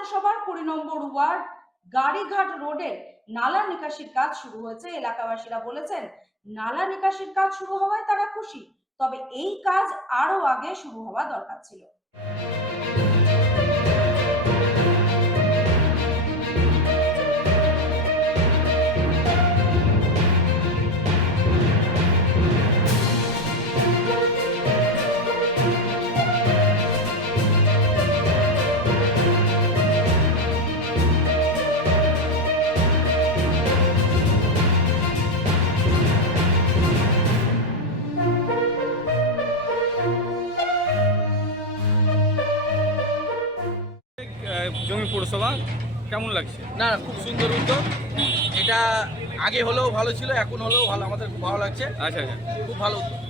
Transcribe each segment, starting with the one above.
পৌরসভার কুড়ি নম্বর ওয়ার্ড, গাড়িঘাট রোডে নালা নিকাশির কাজ শুরু হয়েছে। এলাকাবাসীরা বলেছেন, নালা নিকাশির কাজ শুরু হওয়ায় তারা খুশি, তবে এই কাজ আরও আগে শুরু হওয়া দরকার ছিল। জমি পৌরসভা কেমন লাগছে? না খুব সুন্দর উদ্যোগ। এটা আগে হলেও ভালো ছিল এখন হলেও ভালো আমাদের খুব ভালো লাগছে। আচ্ছা আচ্ছা। খুব ভালো উদ্যোগ।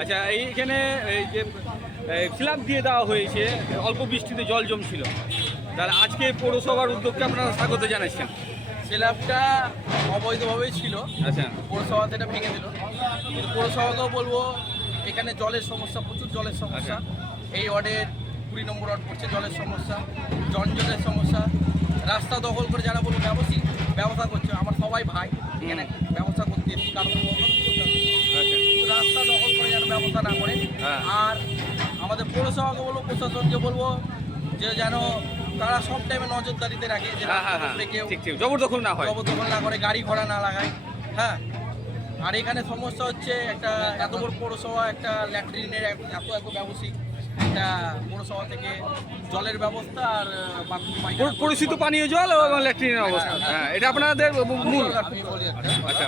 আচ্ছা এইখানে এই যে ফিলাপ দিয়ে দেওয়া হয়েছে অল্প বৃষ্টিতে জল জমছিল। তাহলে আজকে পৌরসভার উদ্যোগকে আপনারা স্বাগত জানাচ্ছেন। স্ল্যাবটা অবৈধভাবেই ছিল। আচ্ছা। পৌরসভা এটা ভেঙে দিল। কিন্তু পৌরসভাকেও বলব এখানে জলের সমস্যা প্রচুর জলের সমস্যা। এই ওয়ার্ডের কুড়ি নম্বর ওয়ার্ড পড়ছে জলের সমস্যা জঞ্জলের সমস্যা রাস্তা দখল করে যারা বলব ব্যবস্থা ব্যবসা করছে আমার সবাই ভাই এখানে ব্যবস্থা করতে এসেছি, কারণ আচ্ছা। রাস্তা দখল করে যেন ব্যবস্থা না করে হ্যাঁ। আর আমাদের পৌরসভাকে বলব প্রশাসনকে বলব যে যেন তারা সব টাইমে নজরদারিতে রাখে যে হ্যাঁ হ্যাঁ কেউ জবরদখল না হয়। জবরদখল না করে গাড়ি ঘোড়া না লাগায় হ্যাঁ। আর এখানে সমস্যা হচ্ছে একটা এত বড় পৌরসভা একটা ল্যাট্রিনের এত এত ব্যবসায়িক একটা পৌরসভা থেকে জলের ব্যবস্থা আর পরিচিত পানীয় জল এবং ল্যাট্রিনের অবস্থা। হ্যাঁ এটা আপনাদের মূল। আমি বলি একটা আচ্ছা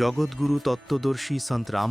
জগৎগুরু তত্ত্বদর্শী সন্ত রাম